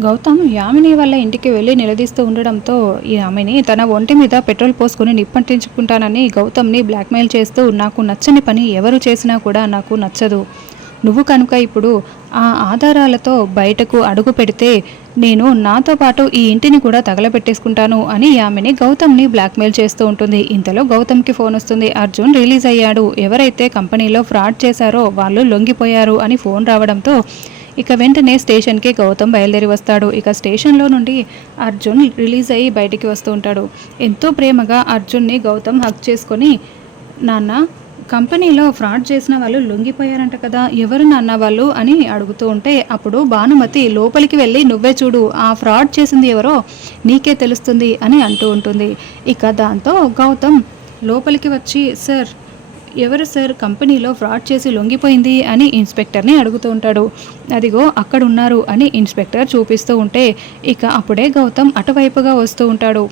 గౌతమ్ యామిని వాళ్ళ ఇంటికి వెళ్ళి నిలదీస్తూ ఉండడంతో ఈ ఆమెని తన ఒంటి మీద పెట్రోల్ పోసుకొని నిప్పంటించుకుంటానని గౌతమ్ని బ్లాక్మెయిల్ చేస్తూ నాకు నచ్చని పని ఎవరు చేసినా కూడా నాకు నచ్చదు. నువ్వు కనుక ఇప్పుడు ఆ ఆధారాలతో బయటకు అడుగు పెడితే నేను నాతో పాటు ఈ ఇంటిని కూడా తగలబెట్టేసుకుంటాను అని ఆమెని గౌతమ్ని బ్లాక్మెయిల్ చేస్తూ ఉంటుంది. ఇంతలో గౌతమ్కి ఫోన్ వస్తుంది. అర్జున్ రిలీజ్ అయ్యాడు, ఎవరైతే కంపెనీలో ఫ్రాడ్ చేశారో వాళ్ళు లొంగిపోయారు అని ఫోన్ రావడంతో ఇక వెంటనే స్టేషన్కి గౌతమ్ బయలుదేరి వస్తాడు. ఇక స్టేషన్లో నుండి అర్జున్ రిలీజ్ అయ్యి బయటికి వస్తూ ఉంటాడు. ఎంతో ప్రేమగా అర్జున్ని గౌతమ్ హక్ చేసుకొని, నాన్న కంపెనీలో ఫ్రాడ్ చేసిన వాళ్ళు లొంగిపోయారంట కదా, ఎవరు నాన్న వాళ్ళు అని అడుగుతూ ఉంటే అప్పుడు భానుమతి లోపలికి వెళ్ళి నువ్వే చూడు, ఆ ఫ్రాడ్ చేసింది ఎవరో నీకే తెలుస్తుంది అని అంటూ ఉంటుంది. ఇక దాంతో గౌతమ్ లోపలికి వచ్చి సార్ ఎవరు సార్ కంపెనీలో ఫ్రాడ్ చేసి లొంగిపోయింది అని ఇన్స్పెక్టర్ని అడుగుతూ ఉంటాడు. అదిగో అక్కడున్నారు అని ఇన్స్పెక్టర్ చూపిస్తూ ఉంటే ఇక అప్పుడే గౌతమ్ అటువైపుగా వస్తూ ఉంటాడు.